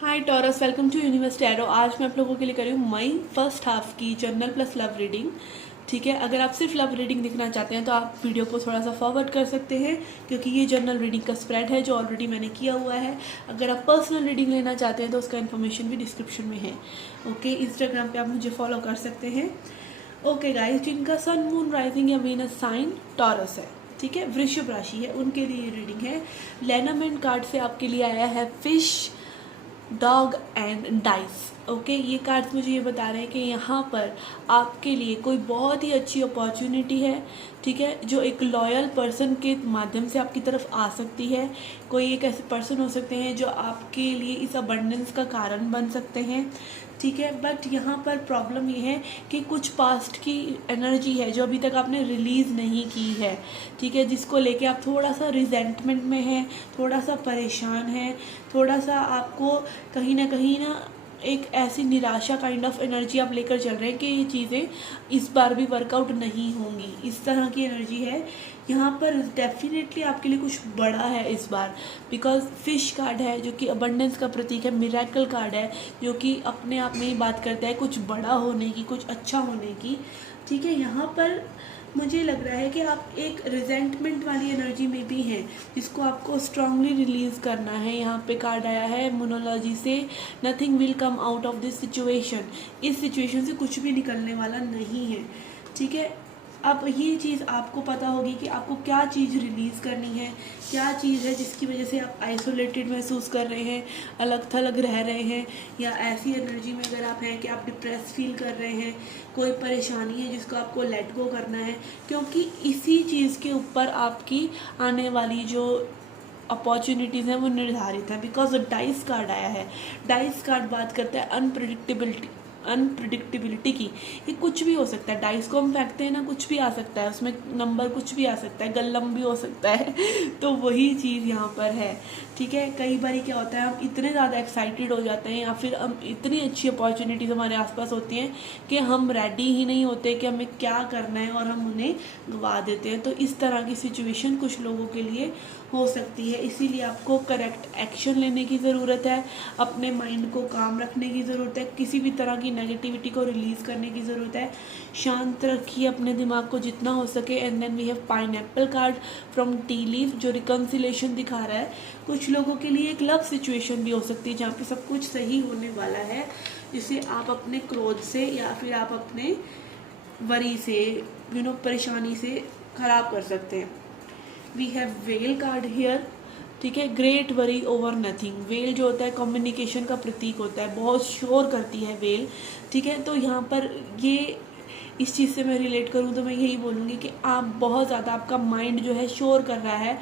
Hi Taurus, welcome to universe tarot. आज मैं आप लोगों के लिए कर रही हूँ मई फर्स्ट हाफ की जनरल प्लस लव रीडिंग। ठीक है, अगर आप सिर्फ लव रीडिंग देखना चाहते हैं तो आप वीडियो को थोड़ा सा फॉरवर्ड कर सकते हैं, क्योंकि ये जनरल रीडिंग का स्प्रेड है जो ऑलरेडी मैंने किया हुआ है। अगर आप पर्सनल रीडिंग लेना चाहते हैं तो उसका इन्फॉर्मेशन भी डिस्क्रिप्शन में है। ओके, इंस्टाग्राम पे आप मुझे फॉलो कर सकते हैं। ओके गाइस, जिनका सन मून राइजिंग या वीनस साइन टॉरस है, ठीक है, वृषभ राशि है, उनके लिए ये रीडिंग है। लेनामेंट कार्ड से आपके लिए आया है fish, dog and dice. Okay, ये कार्ड्स मुझे ये बता रहे हैं कि यहाँ पर आपके लिए कोई बहुत ही अच्छी अपॉर्चुनिटी है, ठीक है, जो एक लॉयल पर्सन के माध्यम से आपकी तरफ आ सकती है। कोई एक ऐसे पर्सन हो सकते हैं जो आपके लिए इस अबंडेंस का कारण बन सकते हैं, ठीक है। बट यहाँ पर प्रॉब्लम ये है कि कुछ पास्ट की एनर्जी है जो अभी तक आपने रिलीज़ नहीं की है, ठीक है, जिसको लेके आप थोड़ा सा रिजेंटमेंट में हैं, थोड़ा सा परेशान हैं, थोड़ा सा आपको कहीं ना एक ऐसी निराशा काइंड ऑफ एनर्जी आप लेकर चल रहे हैं कि ये चीज़ें इस बार भी वर्कआउट नहीं होंगी, इस तरह की एनर्जी है। यहाँ पर डेफिनेटली आपके लिए कुछ बड़ा है इस बार, बिकॉज फिश कार्ड है जो कि अबंडेंस का प्रतीक है, मिरेकल कार्ड है जो कि अपने आप में ही बात करता है कुछ बड़ा होने की, कुछ अच्छा होने की, ठीक है। यहाँ पर मुझे लग रहा है कि आप एक रिजेंटमेंट वाली एनर्जी में भी हैं जिसको आपको स्ट्रांगली रिलीज़ करना है। यहाँ पे कार्ड आया है मोनोलॉजी से, nothing will come out of this situation. इस सिचुएशन से कुछ भी निकलने वाला नहीं है, ठीक है। अब ये चीज़ आपको पता होगी कि आपको क्या चीज़ रिलीज़ करनी है, क्या चीज़ है जिसकी वजह से आप आइसोलेटेड महसूस कर रहे हैं, अलग थलग रह रहे हैं, या ऐसी एनर्जी में अगर आप हैं कि आप डिप्रेस फील कर रहे हैं, कोई परेशानी है जिसको आपको लेट गो करना है, क्योंकि इसी चीज़ के ऊपर आपकी आने वाली जो अपॉर्चुनिटीज़ हैं वो निर्धारित हैं। बिकॉज डाइस कार्ड आया है, डाइस कार्ड बात करता है अनप्रिडिक्टेबिलिटी की। ये कुछ भी हो सकता है, डाइस को हम फेंकते हैं ना, कुछ भी आ सकता है उसमें, नंबर कुछ भी आ सकता है, गल्लम भी हो सकता है तो वही चीज़ यहाँ पर है, ठीक है। कई बार क्या होता है, हम इतने ज़्यादा एक्साइटेड हो जाते हैं या फिर हम इतनी अच्छी अपॉर्चुनिटीज़ हमारे आसपास होती हैं कि हम रेडी ही नहीं होते कि हमें क्या करना है और हम उन्हें गवा देते हैं। तो इस तरह की सिचुएशन कुछ लोगों के लिए हो सकती है, इसीलिए आपको करेक्ट एक्शन लेने की ज़रूरत है, अपने माइंड को काम रखने की ज़रूरत है, किसी भी तरह की नेगेटिविटी को रिलीज़ करने की ज़रूरत है। शांत रखिए अपने दिमाग को जितना हो सके। And then we have pineapple card from tea leaf जो रिकन्सिलेशन दिखा रहा है। कुछ लोगों के लिए एक लव सिचुएशन भी हो सकती है जहाँ पे सब कुछ सही होने वाला है, जिसे आप अपने क्रोध से या फिर आप अपने वरी से, परेशानी से ख़राब कर सकते हैं। We have well card here, ठीक है, great worry over nothing. Well जो होता है कम्युनिकेशन का प्रतीक होता है, बहुत शोर करती है वेल, ठीक है। तो यहाँ पर ये इस चीज़ से मैं रिलेट करूँ तो मैं यही बोलूँगी कि आप बहुत ज़्यादा, आपका माइंड जो है शोर कर रहा है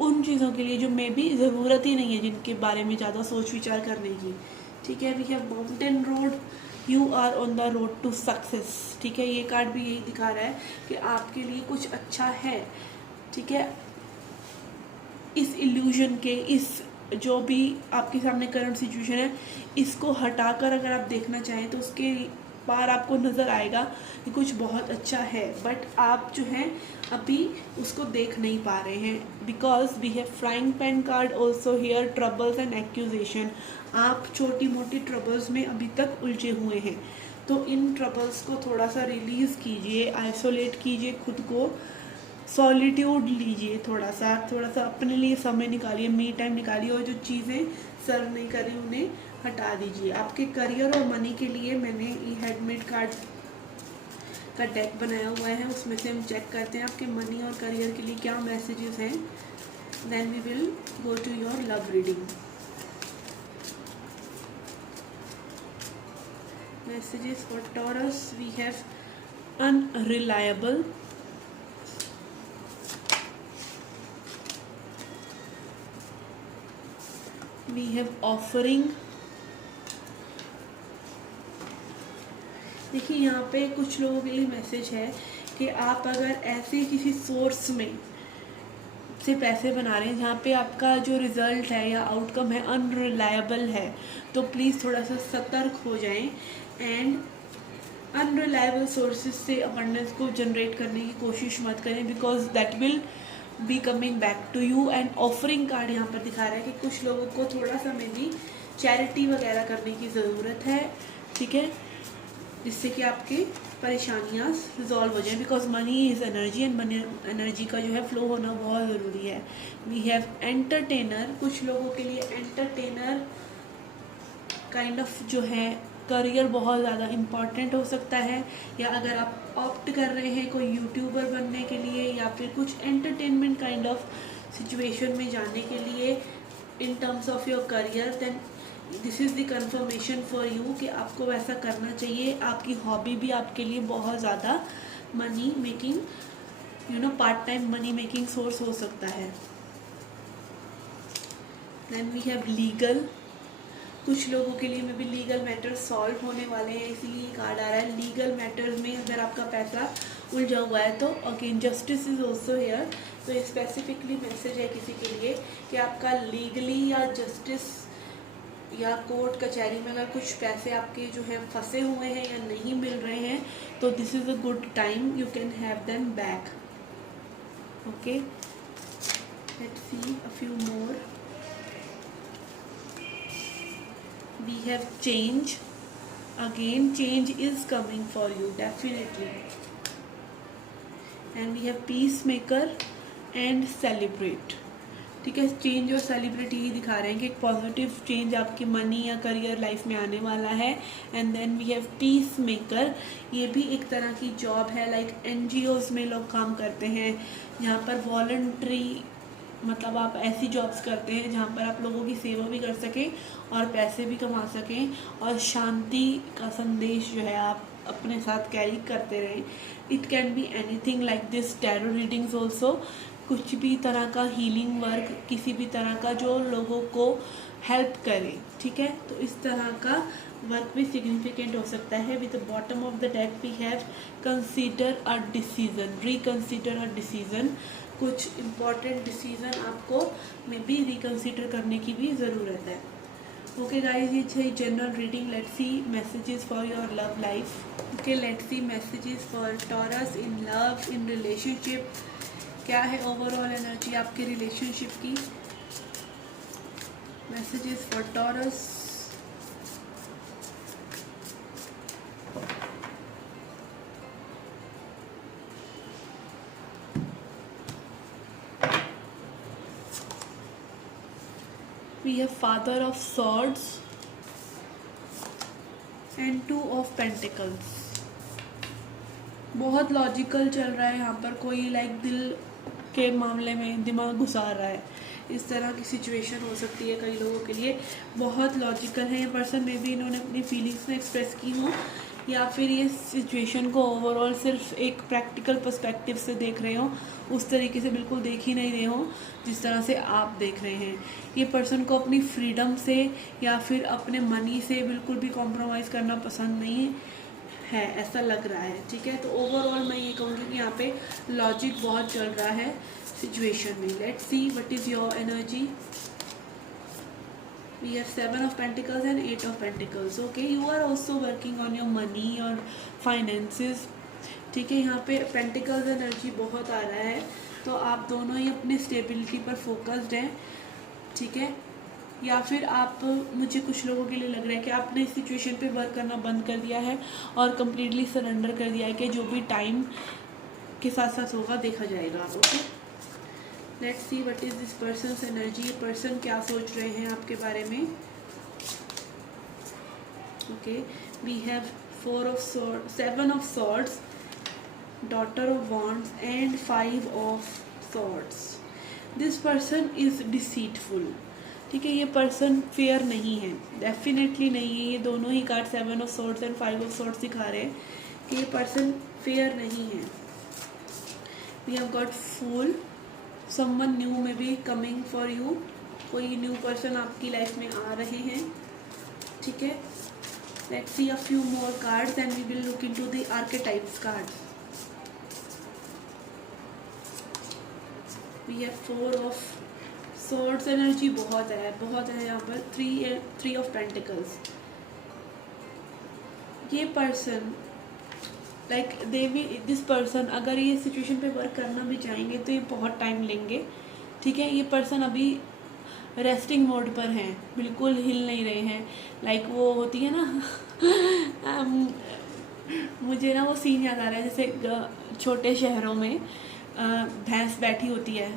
उन चीज़ों के लिए जो मे भी ज़रूरत ही नहीं है, जिनके बारे में ज़्यादा सोच विचार करने की, ठीक है। We have mountain road, you are on the road to success, ठीक है। ये कार्ड भी यही दिखा रहा है कि आपके लिए कुछ अच्छा है, ठीक है। इस इल्यूजन के, इस जो भी आपके सामने करंट सिचुएशन है, इसको हटाकर अगर आप देखना चाहें तो उसके पार आपको नज़र आएगा कि कुछ बहुत अच्छा है, बट आप जो हैं अभी उसको देख नहीं पा रहे हैं। Because we have frying pan card also here, troubles and accusation. आप छोटी मोटी ट्रबल्स में अभी तक उलझे हुए हैं, तो इन ट्रबल्स को थोड़ा सा रिलीज़ कीजिए, आइसोलेट कीजिए खुद को, सॉलिट्यूड लीजिए, थोड़ा सा अपने लिए समय निकालिए, मी टाइम निकालिए, और जो चीज़ें सर्व नहीं कर रही उन्हें हटा दीजिए। आपके करियर और मनी के लिए मैंने ये हेडमेड कार्ड का डेक बनाया हुआ है, उसमें से हम चेक करते हैं आपके मनी और करियर के लिए क्या मैसेजेस हैं। Then we will go to your love reading. Messages for Taurus, we have unreliable, we have offering। देखिए यहाँ पे कुछ लोगों के लिए मैसेज है कि आप अगर ऐसे किसी सोर्स में से पैसे बना रहे हैं जहाँ पे आपका जो रिज़ल्ट है या आउटकम है अनरिलायबल है, तो प्लीज़ थोड़ा सा सतर्क हो जाएं एंड अनरिलायबल सोर्सेज से अबंडेंस को जनरेट करने की कोशिश मत करें, because that will be coming back to you. And offering card यहाँ पर दिखा रहा है कि कुछ लोगों को थोड़ा सा में भी चैरिटी वगैरह करने की ज़रूरत है, ठीक है, जिससे कि आपकी परेशानियाँ रिजॉल्व हो जाएं, because money is energy and money energy का जो है फ्लो होना बहुत ज़रूरी है। वी हैव एंटरटेनर, कुछ लोगों के लिए एंटरटेनर काइंड ऑफ जो है करियर बहुत ज़्यादा इम्पॉर्टेंट हो सकता है, या अगर आप ऑप्ट कर रहे हैं कोई यूट्यूबर बनने के लिए या फिर कुछ एंटरटेनमेंट काइंड ऑफ सिचुएशन में जाने के लिए in terms of your career, then this is the confirmation for you कि आपको वैसा करना चाहिए। आपकी हॉबी भी आपके लिए बहुत ज़्यादा money making part time money making source हो सकता है। देन वी हैव लीगल, कुछ लोगों के लिए में भी लीगल मैटर्स सॉल्व होने वाले हैं, इसीलिए कार्ड आ रहा है। लीगल मैटर्स में अगर आपका पैसा उलझा हुआ है तो again justice is also here, तो ये स्पेसिफिकली मैसेज है किसी के लिए कि आपका लीगली या जस्टिस या कोर्ट कचहरी में अगर कुछ पैसे आपके जो है फंसे हुए हैं या नहीं मिल रहे हैं, तो this is a good time, you can have them back. Okay, let's see a few more. We have change, again change is coming for you definitely, and we have peacemaker and celebrate, ठीक है। Change और celebrate यही दिखा रहे हैं कि एक positive change आपकी मनी या करियर लाइफ में आने वाला है। And then we have peace maker, ये भी एक तरह की जॉब है, लाइक NGOs में लोग काम करते हैं जहाँ पर वॉलंटरी, मतलब आप ऐसी जॉब्स करते हैं जहाँ पर आप लोगों की सेवा भी कर सकें और पैसे भी कमा सकें और शांति का संदेश जो है आप अपने साथ कैरी करते रहें। It can be anything like this, tarot readings also, कुछ भी तरह का हीलिंग वर्क, किसी भी तरह का जो लोगों को हेल्प करे, ठीक है, तो इस तरह का वर्क भी सिग्निफिकेंट हो सकता है। With the bottom of the deck we have consider a decision, reconsider a decision, कुछ इम्पॉर्टेंट डिसीजन आपको मे बी रिकंसीडर करने की भी ज़रूरत है। ओके गाइस, ये थी general reading. Let's see messages for your love life. Okay, let's C messages for taurus in love, in relationship. क्या है ओवरऑल एनर्जी आपके रिलेशनशिप की? Messages for taurus. We have Father of Swords and Two of Pentacles. बहुत logical चल रहा है यहाँ पर, कोई लाइक दिल के मामले में दिमाग घुसा रहा है, इस तरह की सिचुएशन हो सकती है कई लोगों के लिए। बहुत लॉजिकल है ये पर्सन, में भी इन्होंने अपनी फीलिंग्स में एक्सप्रेस की हो, या फिर ये सिचुएशन को ओवरऑल सिर्फ एक प्रैक्टिकल पर्सपेक्टिव से देख रहे हो, उस तरीके से बिल्कुल देख ही नहीं रहे हो जिस तरह से आप देख रहे हैं। ये पर्सन को अपनी फ्रीडम से या फिर अपने मनी से बिल्कुल भी कॉम्प्रोमाइज़ करना पसंद नहीं है, ऐसा लग रहा है, ठीक है। तो ओवरऑल मैं ये कहूँगी कि यहाँ पे लॉजिक बहुत चल रहा है सिचुएशन में। Let's see what is your energy. We have 7 of Pentacles and 8 of Pentacles. Okay, you are also working on your money और finances, ठीक है। यहाँ पे Pentacles एनर्जी बहुत आ रहा है, तो आप दोनों ही अपनी स्टेबिलिटी पर फोकस्ड हैं, ठीक है। या फिर आप, मुझे कुछ लोगों के लिए लग रहा है कि आपने इस सिचुएशन पे वर्क करना बंद कर दिया है और कम्प्लीटली सरेंडर कर दिया है कि जो भी टाइम के साथ साथ होगा देखा जाएगा। Okay, let's see what is this person's energy. ये पर्सन क्या सोच रहे हैं आपके बारे में? Okay, we have 7 of swords, daughter of wands and 5 of swords. This person is deceitful, ठीक है। ये पर्सन फेयर नहीं है, डेफिनेटली नहीं है। ये दोनों ही card 7 of swords and 5 of swords दिखा रहे हैं कि ये पर्सन फेयर नहीं है। We have got fool, someone new may be coming for you, कोई न्यू पर्सन आपकी लाइफ में आ रहे हैं, ठीक है। Let's see a few more cards and we will look into the archetypes cards. We have 4 of swords energy बहुत है यहाँ पर। 3 of Pentacles। ये पर्सन लाइक दिस पर्सन अगर ये सिचुएशन पे वर्क करना भी चाहेंगे तो ये बहुत टाइम लेंगे, ठीक है। ये पर्सन अभी रेस्टिंग मोड पर हैं, बिल्कुल हिल नहीं रहे हैं। लाइक वो होती है ना मुझे ना वो सीन याद आ रहा है, जैसे छोटे शहरों में भैंस बैठी होती है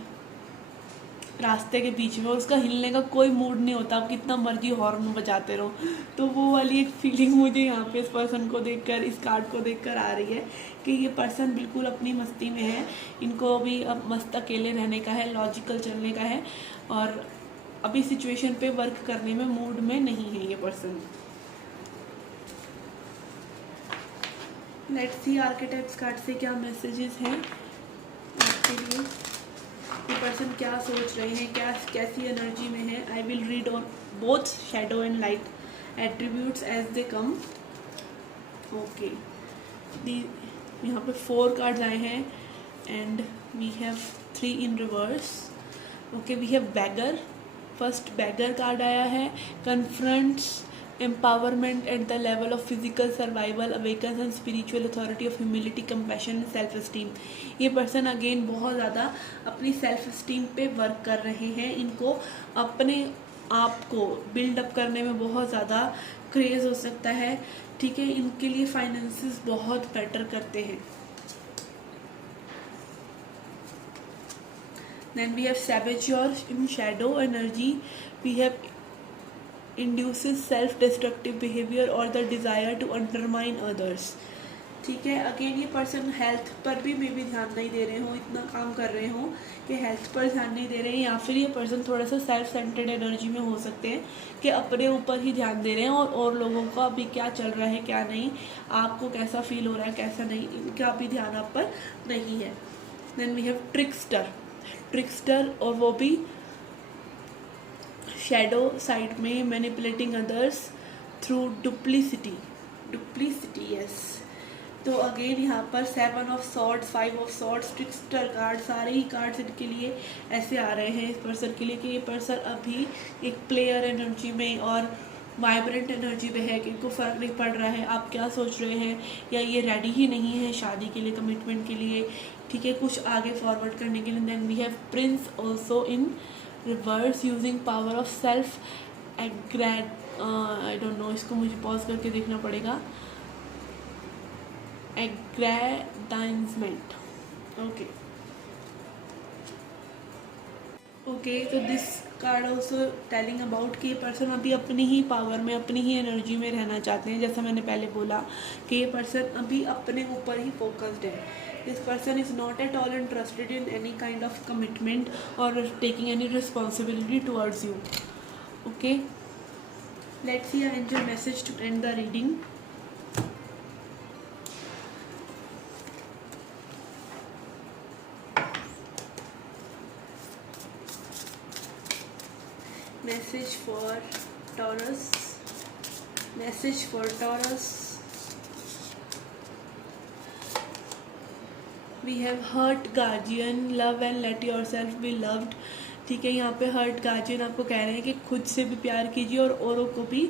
रास्ते के बीच में और उसका हिलने का कोई मूड नहीं होता, आप कितना मर्जी हॉर्न बजाते रहो। तो वो वाली एक फीलिंग मुझे यहाँ पे इस पर्सन को देखकर, इस कार्ड को देखकर आ रही है कि ये पर्सन बिल्कुल अपनी मस्ती में है। इनको अभी अब मस्त अकेले रहने का है, लॉजिकल चलने का है, और अभी सिचुएशन पे वर्क करने में मूड में नहीं है ये person. Let's see architects card से क्या मैसेजेस हैं आपके लिए, ये पर्सन क्या सोच रहे हैं, क्या कैसी एनर्जी में है। I will read on both shadow and light attributes as they come. Okay, यहाँ पे 4 कार्ड्स आए हैं and we have 3 in reverse. Okay, we have beggar, first beggar card आया है। Confronts empowerment at the level of physical survival, awakens and spiritual authority of humility, compassion and self esteem। ये person again बहुत ज़्यादा अपनी self esteem पे work कर रहे हैं। इनको अपने आप को बिल्डअप करने में बहुत ज़्यादा क्रेज हो सकता है, ठीक है। इनके लिए फाइनेंसेस बहुत बेटर करते हैं। Then we have saboteur in shadow energy, we have induces self-destructive behavior or the desire to undermine others। ठीक है, अगेन ये पर्सन हेल्थ पर भी मे बी ध्यान नहीं दे रहे हो, इतना काम कर रहे हो कि हेल्थ पर ध्यान नहीं दे रहे हैं, या फिर ये पर्सन थोड़ा सा सेल्फ सेंटर्ड एनर्जी में हो सकते हैं कि अपने ऊपर ही ध्यान दे रहे हैं और लोगों का अभी क्या चल रहा है क्या नहीं, आपको कैसा फील हो रहा है कैसा नहीं, इनका अभी ध्यान आप पर नहीं है। देन वी हैव ट्रिक्स्टर, और वो भी शैडो साइड में, manipulating others through duplicity, yes. तो अगेन यहाँ पर 7 of swords, 5 of swords, trickster card, सारे ही कार्ड्स इनके लिए ऐसे आ रहे हैं इस पर्सन के लिए कि ये पर्सन अभी एक प्लेयर एनर्जी में और वाइब्रेंट एनर्जी में है, कि इनको फ़र्क नहीं पड़ रहा है आप क्या सोच रहे हैं, या ये रेडी ही नहीं है शादी के लिए, कमिटमेंट के लिए, ठीक है, कुछ आगे फॉरवर्ड करने के लिए। Then we have prince also in reverse, using power of self I don't know, इसको मुझे पॉज करके देखना पड़ेगा, एग्रेडाइजमेंट। ओके, तो this card also telling about कि ये पर्सन अभी अपनी ही पावर में, अपनी ही एनर्जी में रहना चाहते हैं। जैसा मैंने पहले बोला कि ये पर्सन अभी अपने ऊपर ही फोकस्ड है। This person is not at all interested in any kind of commitment और taking any responsibility towards you. Okay, let's see angel message to end the reading. Message for Taurus, message for Taurus। We have hurt guardian, love and let yourself be loved। ठीक है, यहाँ पे hurt guardian आपको कह रहे हैं कि खुद से भी प्यार कीजिए और औरों को भी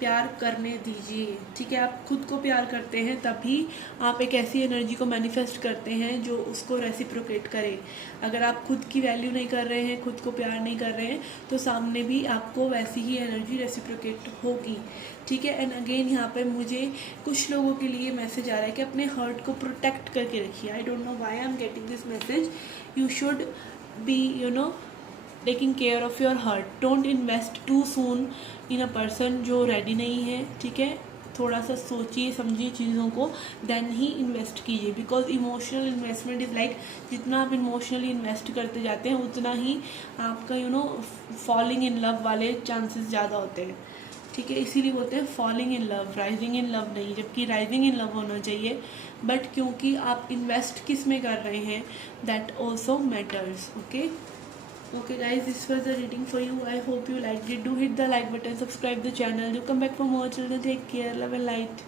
प्यार करने दीजिए। ठीक है, आप खुद को प्यार करते हैं तभी आप एक ऐसी एनर्जी को मैनिफेस्ट करते हैं जो उसको रेसिप्रोकेट करे। अगर आप खुद की वैल्यू नहीं कर रहे हैं, खुद को प्यार नहीं कर रहे हैं, तो सामने भी आपको वैसी ही एनर्जी रेसिप्रोकेट होगी। ठीक है, एंड अगेन यहाँ पे मुझे कुछ लोगों के लिए मैसेज आ रहा है कि अपने हर्ट को प्रोटेक्ट करके रखिए। I don't know why I am getting this message. You should be taking care of your heart. Don't invest too soon in a person जो रेडी नहीं है। ठीक है, थोड़ा सा सोचिए समझिए चीज़ों को, देन ही इन्वेस्ट कीजिए। Because emotional investment is like, जितना आप इमोशनली इन्वेस्ट करते जाते हैं उतना ही आपका फॉलिंग इन लव वाले चांसेस ज़्यादा होते हैं। ठीक है, इसीलिए बोलते हैं falling in love, rising in love नहीं, जबकि राइजिंग इन लव होना चाहिए। बट क्योंकि आप इन्वेस्ट किस में कर रहे हैं, that also matters. Okay guys, this was the reading for you. I hope you liked it. Do hit the like button, subscribe the channel, do come back for more. Children, take care, love and light.